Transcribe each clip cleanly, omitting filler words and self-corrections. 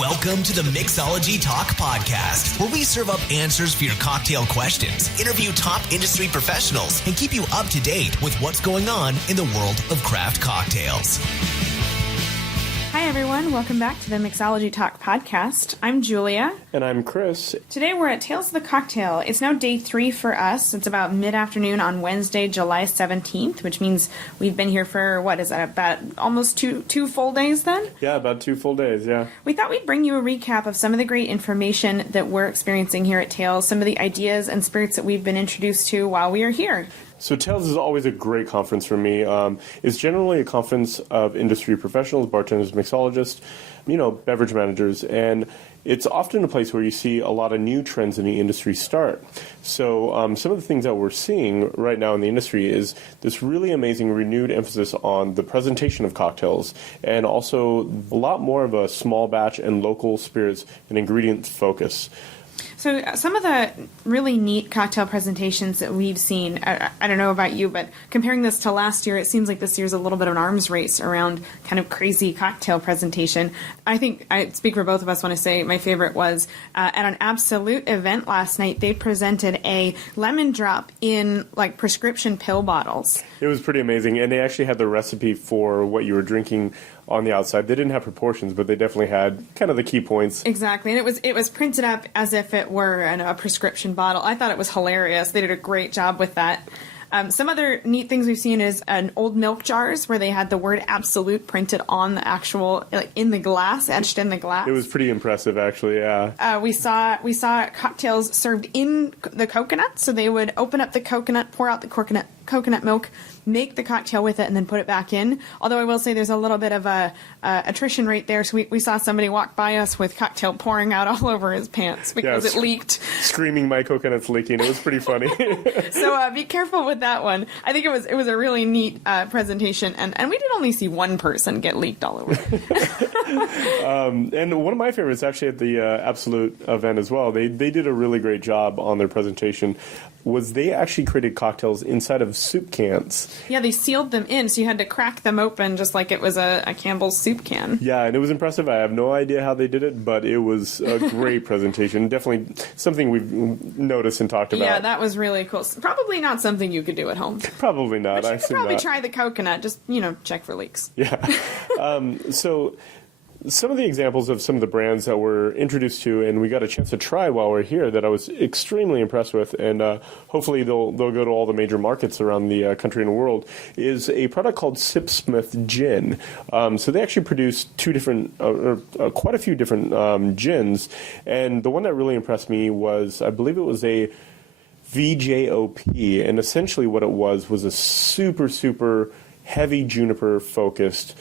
Welcome to the Mixology Talk podcast, where we serve up answers for your cocktail questions, interview top industry professionals, and keep you up to date with what's going on in the world of craft cocktails. Hi, everyone. Welcome back to the Mixology Talk podcast. I'm Julia. And I'm Chris. Today we're at Tales of the Cocktail. It's now day 3 for us. It's about mid-afternoon on Wednesday, July 17th, which means we've been here for, about almost two full days then? Yeah, about 2 full days, yeah. We thought we'd bring you a recap of some of the great information that we're experiencing here at Tales, some of the ideas and spirits that we've been introduced to while we are here. So Tales is always a great conference for me. It's generally a conference of industry professionals, bartenders, mixologists, beverage managers, and it's often a place where you see a lot of new trends in the industry start. So some of the things that we're seeing right now in the industry is this really amazing renewed emphasis on the presentation of cocktails, and also a lot more of a small batch and local spirits and ingredient focus. So some of the really neat cocktail presentations that we've seen, I don't know about you, but comparing this to last year, it seems like this year's a little bit of an arms race around kind of crazy cocktail presentation. I think I speak for both of us when I say my favorite was at an Absolute event last night, they presented a lemon drop in like prescription pill bottles. It was pretty amazing, and they actually had the recipe for what you were drinking on the outside. They didn't have proportions, but they definitely had kind of the key points. Exactly, and it was printed up as if it were a prescription bottle. I thought it was hilarious. They did a great job with that. Some other neat things we've seen is an old milk jars where they had the word Absolute printed on the actual, in the glass, etched in the glass. It was pretty impressive, actually, yeah. We saw cocktails served in the coconut, so they would open up the coconut, pour out the coconut milk, make the cocktail with it, and then put it back in. Although I will say there's a little bit of a attrition rate there, so we saw somebody walk by us with cocktail pouring out all over his pants because it leaked. Screaming, "My coconut's leaking." It was pretty funny. So be careful with that one. I think it was a really neat presentation, and we did only see one person get leaked all over. And one of my favorites actually at the Absolute event as well, they did a really great job on their presentation, was they actually created cocktails inside of soup cans. Yeah, they sealed them in, so you had to crack them open just like it was a Campbell's soup can. Yeah, and it was impressive. I have no idea how they did it, but it was a great presentation. Definitely something we've noticed and talked about. Yeah, that was really cool. Probably not something you could do at home. Probably not. But you could probably try the coconut. Just, check for leaks. Yeah. So some of the examples of some of the brands that we're introduced to and we got a chance to try while we're here that I was extremely impressed with, and hopefully they'll go to all the major markets around the country and the world, is a product called Sipsmith Gin. So they actually produce quite a few different gins, and the one that really impressed me was, I believe it was a VJOP, and essentially what it was a super, super heavy juniper-focused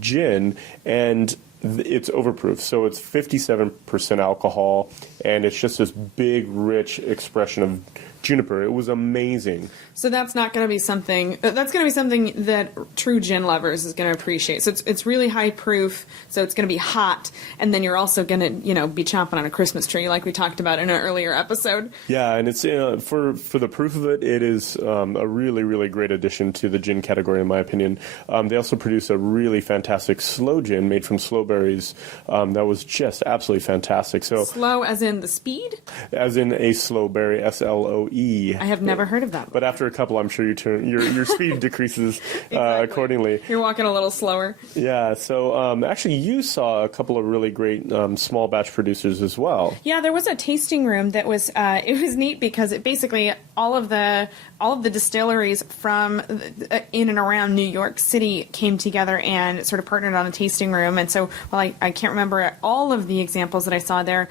gin, and it's overproof, so it's 57% alcohol, and it's just this big, rich expression of juniper. It was amazing. So that's not going to be something. That's going to be something that true gin lovers is going to appreciate. So it's really high proof. So it's going to be hot, and then you're also going to be chomping on a Christmas tree, like we talked about in an earlier episode. Yeah, and it's for the proof of it, it is a really, really great addition to the gin category, in my opinion. They also produce a really fantastic slow gin made from slow berries. That was just absolutely fantastic. So slow, as in the speed? As in a slow berry, SLOE. I have never heard of that. But after a couple, I'm sure your speed decreases exactly. Accordingly. You're walking a little slower. Yeah. So actually, you saw a couple of really great small batch producers as well. Yeah, there was a tasting room that was it was neat because it basically all of the distilleries from in and around New York City came together and sort of partnered on a tasting room. And so, while I can't remember all of the examples that I saw there,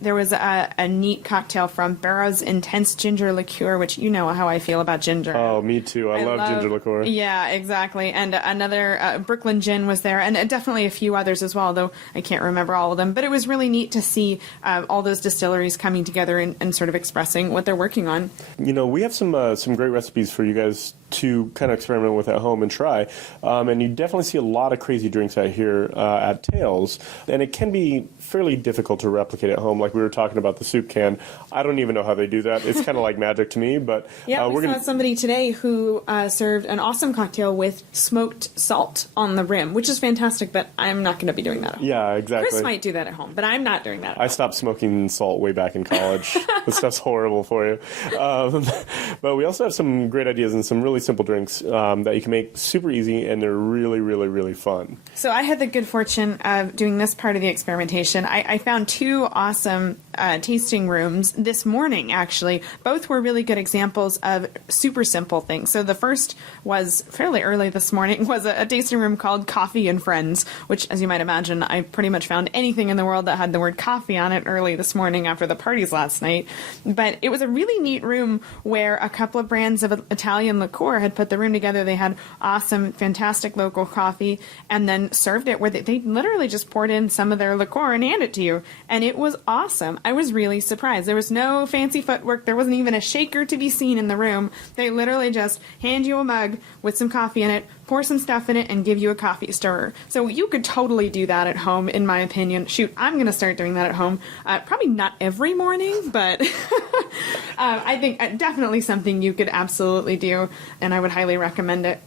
there was a neat cocktail from Barrow's Intense Ginger Liqueur, which you know how I feel about ginger. Oh, me too. I love ginger liqueur. Yeah, exactly. And another Brooklyn Gin was there, and definitely a few others as well, though I can't remember all of them. But it was really neat to see all those distilleries coming together and sort of expressing what they're working on. We have some great recipes for you guys to kind of experiment with at home and try. And you definitely see a lot of crazy drinks out here at Tales, and it can be fairly difficult to replicate at home. Like we were talking about the soup can. I don't even know how they do that. It's kind of like magic to me, but we saw somebody today who served an awesome cocktail with smoked salt on the rim, which is fantastic, but I'm not going to we doing that at home. Yeah, exactly. Chris might do that at home, but I'm not doing that at home. I stopped smoking salt way back in college. This stuff's horrible for you. But we also have some great ideas and some really simple drinks that you can make super easy, and they're really, really, really fun. So I had the good fortune of doing this part of the experimentation. I found two awesome tasting rooms this morning, actually. Both were really good examples of super simple things. So the first was fairly early this morning, was a tasting room called Coffee and Friends, which, as you might imagine, I pretty much found anything in the world that had the word coffee on it early this morning after the parties last night. But it was a really neat room where a couple of brands of Italian liqueur had put the room together. They had awesome, fantastic local coffee and then served it where they literally just poured in some of their liqueur and handed it to you. And it was awesome. I was really surprised. There was no fancy footwork. There wasn't even a shaker to be seen in the room. They literally just hand you a mug with some coffee in it, pour some stuff in it, and give you a coffee stirrer. So you could totally do that at home, in my opinion. Shoot, I'm going to start doing that at home. Probably not every morning, but I think definitely something you could absolutely do, and I would highly recommend it.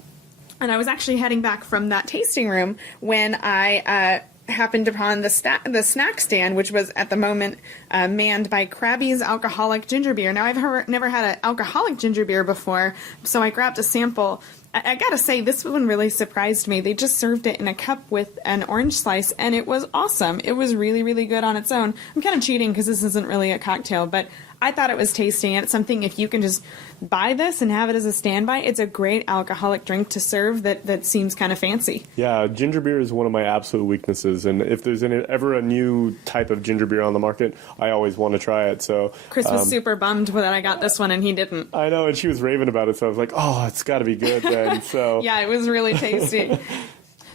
And I was actually heading back from that tasting room when I happened upon the snack stand, which was at the moment manned by Krabby's alcoholic ginger beer. Now, I've never had an alcoholic ginger beer before, so I grabbed a sample. I gotta say, this one really surprised me. They just served it in a cup with an orange slice, and it was awesome. It was really, really good on its own. I'm kind of cheating because this isn't really a cocktail, but I thought it was tasty, and it's something, if you can just buy this and have it as a standby, it's a great alcoholic drink to serve that seems kind of fancy. Yeah, ginger beer is one of my absolute weaknesses, and if there's ever a new type of ginger beer on the market, I always want to try it. So Chris was super bummed that I got this one, and he didn't. I know, and she was raving about it, so I was like, oh, it's got to be good then. So yeah, it was really tasty.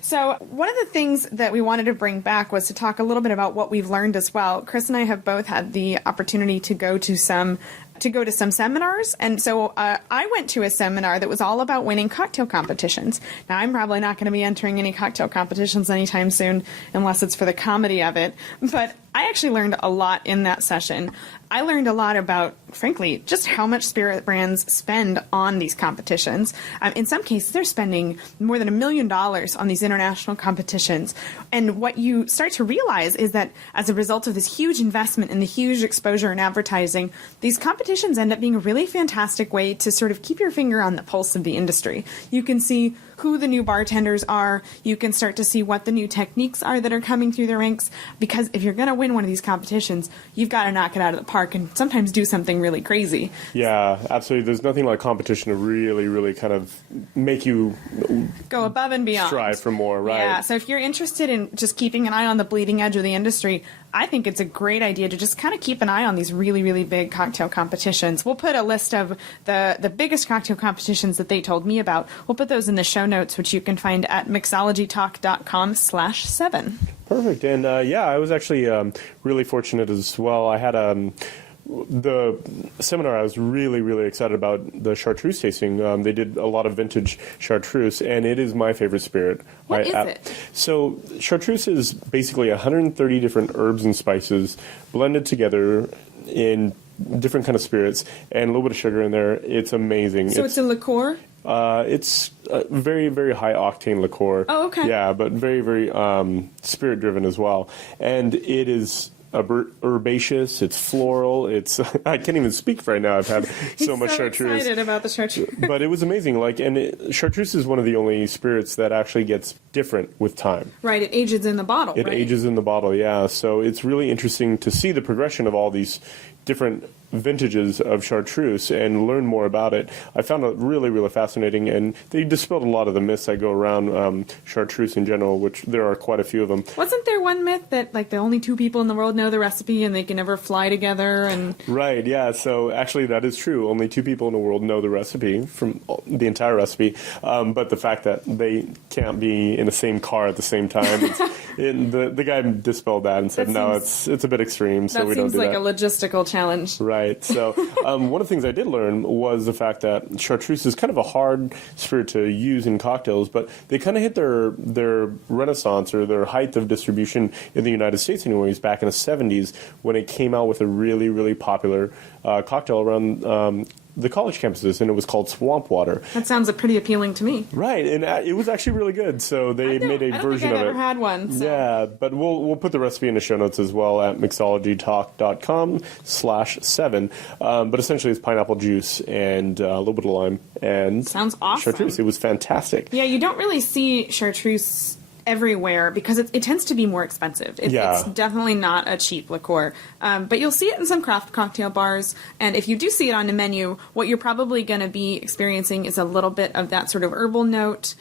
So one of the things that we wanted to bring back was to talk a little bit about what we've learned as well. Chris and I have both had the opportunity to go to some seminars. And so I went to a seminar that was all about winning cocktail competitions. Now, I'm probably not going to be entering any cocktail competitions anytime soon unless it's for the comedy of it. But I actually learned a lot in that session. I learned a lot about, frankly, just how much spirit brands spend on these competitions. In some cases, they're spending more than $1 million on these international competitions. And what you start to realize is that as a result of this huge investment and the huge exposure in advertising, these competitions end up being a really fantastic way to sort of keep your finger on the pulse of the industry. You can see who the new bartenders are. You can start to see what the new techniques are that are coming through the ranks. Because if you're going to win one of these competitions, you've got to knock it out of the park and sometimes do something really crazy. Yeah, absolutely. There's nothing like competition to really, really kind of make you go above and beyond. Strive for more, right? Yeah, so if you're interested in just keeping an eye on the bleeding edge of the industry, I think it's a great idea to just kind of keep an eye on these really, really big cocktail competitions. We'll put a list of the biggest cocktail competitions that they told me about. We'll put those in the show notes, which you can find at mixologytalk.com/7. Perfect. And I was actually really fortunate as well. I had the seminar I was really, really excited about, the chartreuse tasting. They did a lot of vintage chartreuse, and it is my favorite spirit. What is it? So chartreuse is basically 130 different herbs and spices blended together in different kind of spirits and a little bit of sugar in there. It's amazing. So it's a liqueur? It's a very, very high octane liqueur. Oh, okay. Yeah, but very, very spirit driven as well. And it is herbaceous, it's floral, it's I can't even speak right now. I've had so much chartreuse. He's so excited about the chartreuse. But it was amazing. Chartreuse is one of the only spirits that actually gets different with time. Right, it ages in the bottle. It ages in the bottle, yeah. So it's really interesting to see the progression of all these different vintages of chartreuse and learn more about it. I found it really, really fascinating, and they dispelled a lot of the myths that go around chartreuse in general, which there are quite a few of them. Wasn't there one myth that the only two people in the world know the recipe and they can never fly together? And Right, yeah. So actually that is true. Only two people in the world know the recipe, from the entire recipe, but the fact that they can't be in the same car at the same time, the guy dispelled that and said, no, it's a bit extreme, so we don't do that. That seems like a logistical challenge. Right. Right. So one of the things I did learn was the fact that chartreuse is kind of a hard spirit to use in cocktails, but they kind of hit their renaissance or their height of distribution in the United States anyways back in the 70s when it came out with a really, really popular cocktail around the college campuses, and it was called Swamp Water. That sounds pretty appealing to me. Right, and it was actually really good. So they made a version of it. I don't think I've ever had one. So. Yeah, but we'll put the recipe in the show notes as well at mixologytalk.com/7. But essentially, it's pineapple juice and a little bit of lime and sounds awesome. Chartreuse. It was fantastic. Yeah, you don't really see chartreuse everywhere because it tends to be more expensive. It's definitely not a cheap liqueur. But you'll see it in some craft cocktail bars. And if you do see it on the menu, what you're probably going to be experiencing is a little bit of that sort of herbal note.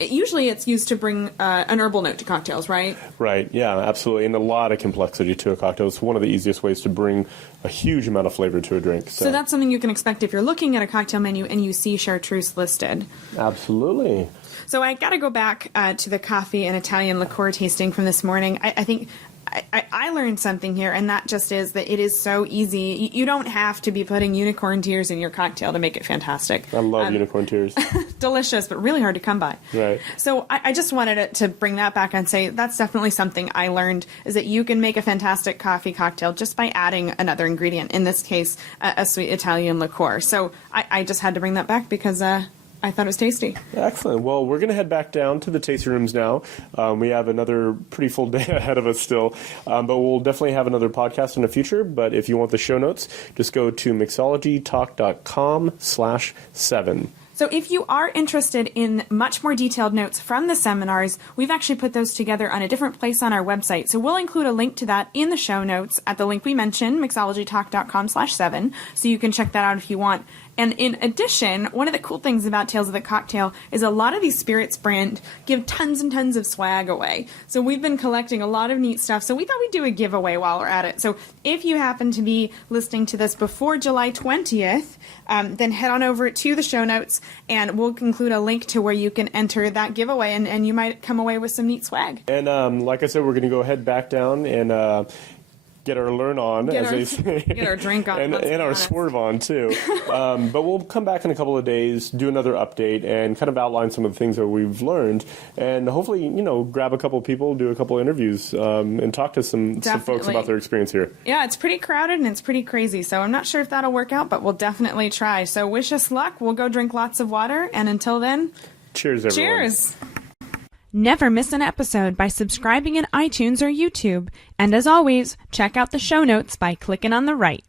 Usually it's used to bring an herbal note to cocktails, right? Right, yeah, absolutely. And a lot of complexity to a cocktail. It's one of the easiest ways to bring a huge amount of flavor to a drink. So that's something you can expect if you're looking at a cocktail menu and you see chartreuse listed. Absolutely. So I got to go back to the coffee and Italian liqueur tasting from this morning. I think I learned something here, and that just is that it is so easy. You don't have to be putting unicorn tears in your cocktail to make it fantastic. I love unicorn tears. Delicious, but really hard to come by. Right. So I just wanted to bring that back and say that's definitely something I learned, is that you can make a fantastic coffee cocktail just by adding another ingredient, in this case, a sweet Italian liqueur. So I just had to bring that back because I thought it was tasty. Excellent. Well, we're going to head back down to the tasting rooms now. We have another pretty full day ahead of us still, but we'll definitely have another podcast in the future. But if you want the show notes, just go to mixologytalk.com/7. So if you are interested in much more detailed notes from the seminars, we've actually put those together on a different place on our website. So we'll include a link to that in the show notes at the link we mentioned, mixologytalk.com/7. So you can check that out if you want. And in addition, one of the cool things about Tales of the Cocktail is a lot of these spirits brand give tons and tons of swag away. So we've been collecting a lot of neat stuff. So we thought we'd do a giveaway while we're at it. So if you happen to be listening to this before July 20th, then head on over to the show notes and we'll include a link to where you can enter that giveaway and you might come away with some neat swag. And like I said, we're going to go head back down and get our learn on, as they say. Get our drink on. and our swerve on, too. But we'll come back in a couple of days, do another update, and kind of outline some of the things that we've learned. And hopefully, grab a couple of people, do a couple of interviews, and talk to some folks about their experience here. Yeah, it's pretty crowded and it's pretty crazy. So I'm not sure if that'll work out, but we'll definitely try. So wish us luck. We'll go drink lots of water. And until then, cheers, everyone. Cheers. Never miss an episode by subscribing in iTunes or YouTube. And as always, check out the show notes by clicking on the right.